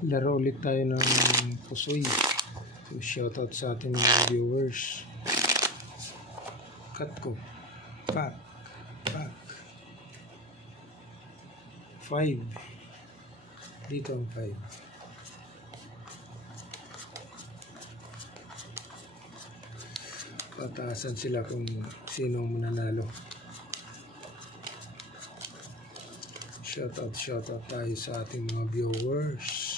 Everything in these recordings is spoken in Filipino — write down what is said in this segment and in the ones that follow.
Laro ulit tayo ng pusoy. So, shoutout sa ating mga viewers. Cut ko. Pack. 5. Dito ang 5. Pataasan sila kung sino ang mananalo. Shoutout tayo sa ating mga viewers.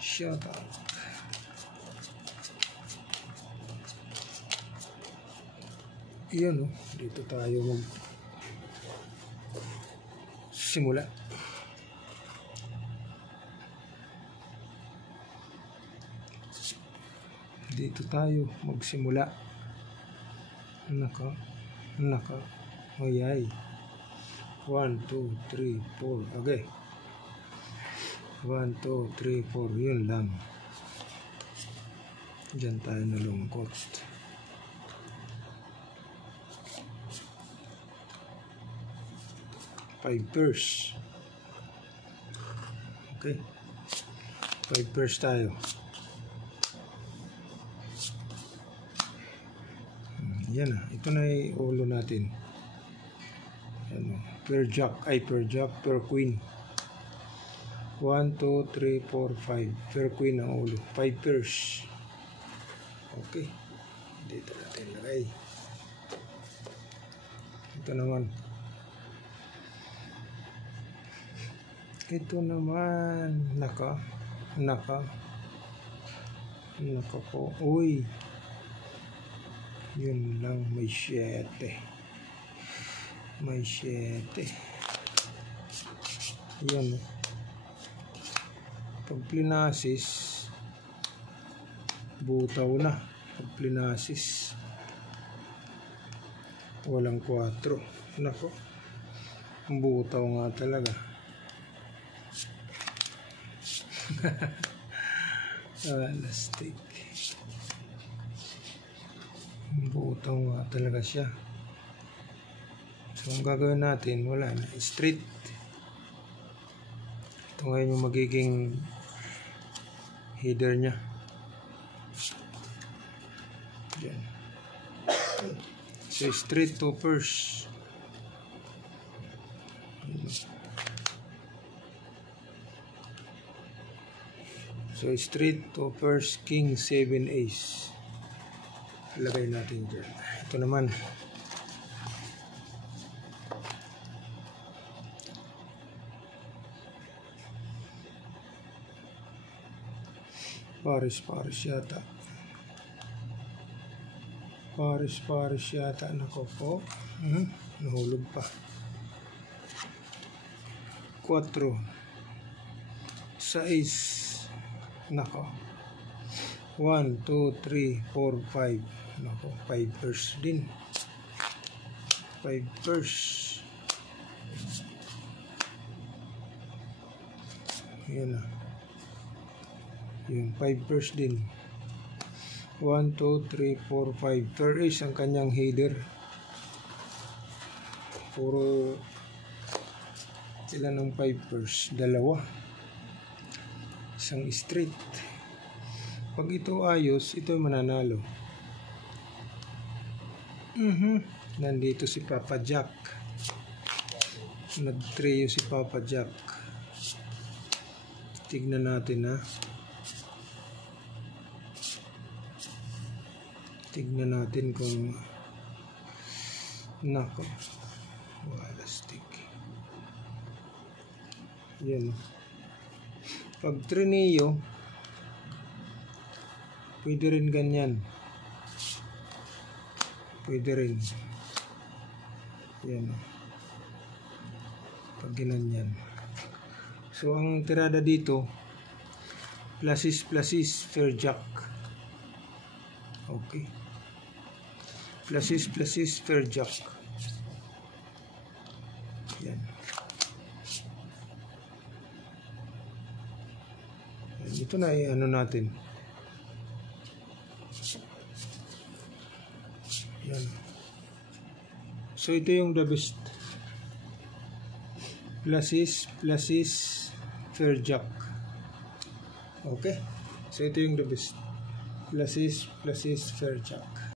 Shoutout. Iyan o, dito tayo simula. Dito tayo magsimula. Naka. Ayay. 1, 2, 3, 4. Okay. 1, 2, 3, 4. Yun lang. Diyan tayo nalungkot. Pairs. Okay. 5 pairs tayo. Yan na. Ito na yung ulo natin. Ano, per jack, per queen. 1, 2, 3, 4, 5. Per queen ang ulo. 5 pairs. Okay. Dito natin lagay. Ito naman. Naka po. Uy. Yun lang, may 7. Yan. Pag plinasis, butaw na. Pag plinasis, walang 4. Nako, butaw nga talaga. Elastic. Butaw nga talaga siya. So, ang gagawin natin, wala na. Straight. Ito ngayon yung magiging header nya. Diyan. So, straight to purse. So, straight to purse, king, 7, ace. Lagay natin dyan. Ito naman. Paris yata. Paris yata. Nako po. Nahulog pa. 4. 6. Nako. 1, 2, 3, 4, 5. Nako, 5 pairs din. 5 pairs. Yan na. Yung 5 pairs din. 1, 2, 3, 4, 5. Per ace ang kanyang header. Puro ilan ng 5 pairs? 2. Isang straight. Pag ito ayos, ito mananalo. Nandito si Papa Jack. Nag-trio si Papa Jack. Tignan natin ha. Tignan natin kung nako. Wala stick. Yan. Pag trineo, pwede rin ganyan. Pwede rin. Yan. Pag ginanyan. So, ang tirada dito, pluses, fair jack. Okay. Pluses, fair jack. Yan. Ito na ano natin. Yan. So, ito yung the best. Pluses, fair jack. Okay? So ito yung the best. Plus is fair jack.